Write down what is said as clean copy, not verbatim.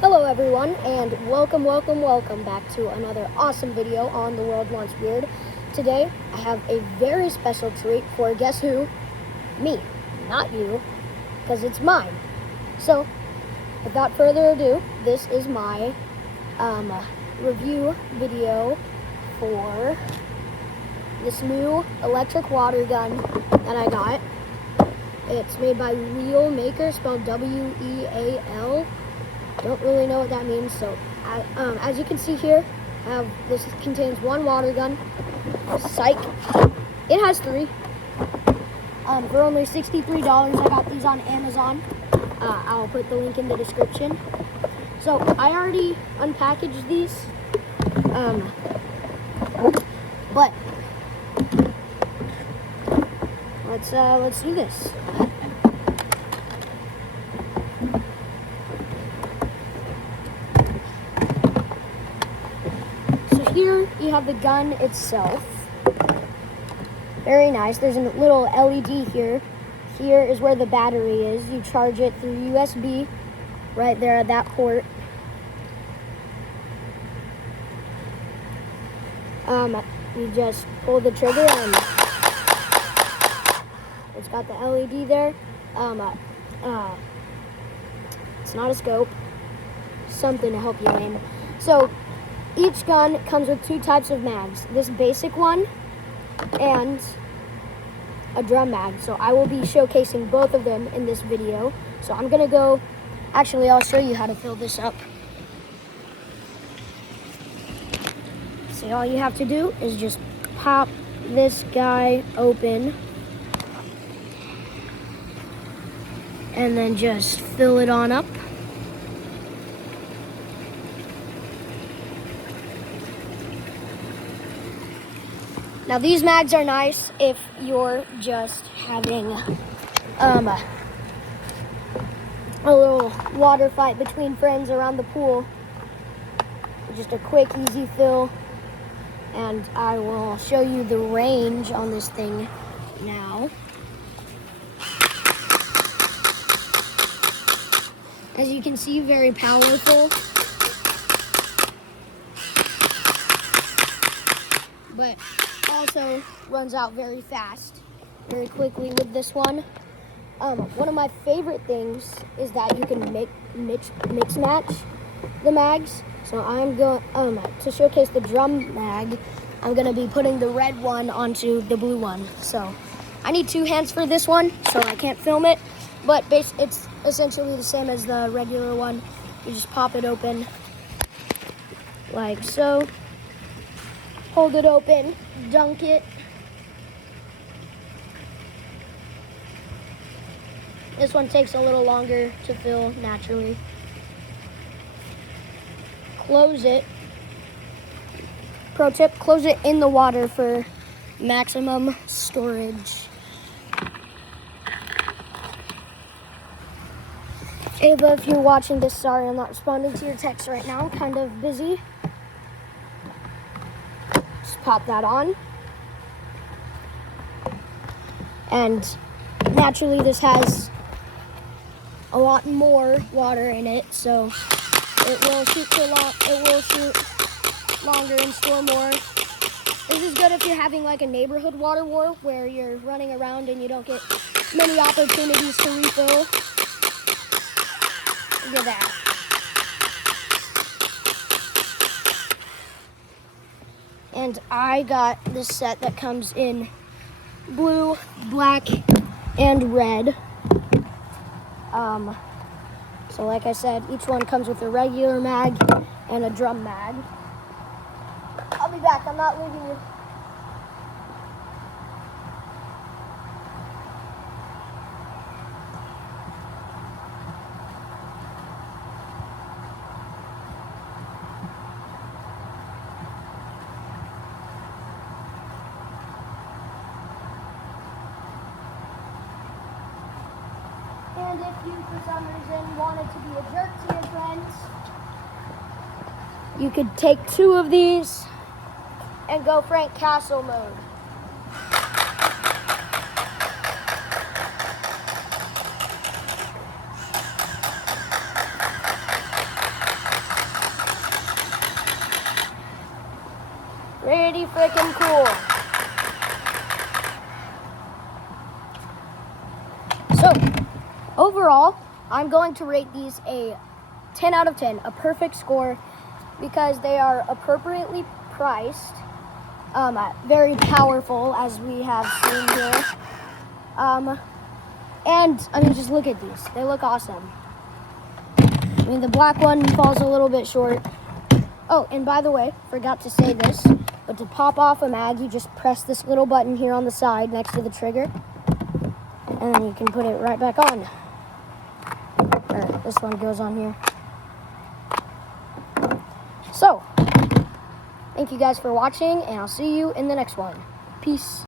Hello everyone, and welcome back to another awesome video on The World Wants Weird. Today, I have a very special treat for guess who? Me, not you, because it's mine. So, without further ado, this is my review video for this new electric water gun that I got. It's made by Weal Maker, spelled W-E-A-L. Don't really know what that means. So, as you can see here, this contains one water gun. Psych. It has three. For only $63, I got these on Amazon. I'll put the link in the description. So I already unpackaged these. But let's do this. Here you have the gun itself. Very nice. There's a little LED here. Here is where the battery is. You charge it through USB right there at that port. You just pull the trigger and it's got the LED there. It's not a scope. Something to help you aim. So each gun comes with two types of mags. This basic one and a drum mag. So I will be showcasing both of them in this video. So I'm gonna go, actually I'll show you how to fill this up. So all you have to do is just pop this guy open and then just fill it on up. Now these mags are nice if you're just having a little water fight between friends around the pool. Just a quick, easy fill. And I will show you the range on this thing now. As you can see, very powerful. But also runs out very fast, very quickly with this one. One of my favorite things is that you can mix match the mags. So I'm going to showcase the drum mag. I'm gonna be putting the red one onto the blue one. So I need two hands for this one, so I can't film it. But it's essentially the same as the regular one. You just pop it open like so. Hold it open, dunk it. This one takes a little longer to fill naturally. Close it. Pro tip, close it in the water for maximum storage. Ava, if you're watching this, sorry I'm not responding to your text right now. I'm kind of busy. Pop that on, and naturally this has a lot more water in it, so it will shoot longer and store more. This is good if you're having like a neighborhood water war where you're running around and you don't get many opportunities to refill. Look at that. And I got this set that comes in blue, black, and red. So like I said, each one comes with a regular mag and a drum mag. I'll be back, I'm not leaving you. And if you, for some reason, wanted to be a jerk to your friends, you could take two of these and go Frank Castle mode. Pretty freaking cool. So, overall, I'm going to rate these a 10 out of 10, a perfect score, because they are appropriately priced, very powerful, as we have seen here. And, I mean, just look at these. They look awesome. I mean, the black one falls a little bit short. Oh, and by the way, forgot to say this, but to pop off a mag, you just press this little button here on the side next to the trigger, and then you can put it right back on. Or this one goes on here. So, thank you guys for watching, and I'll see you in the next one. Peace.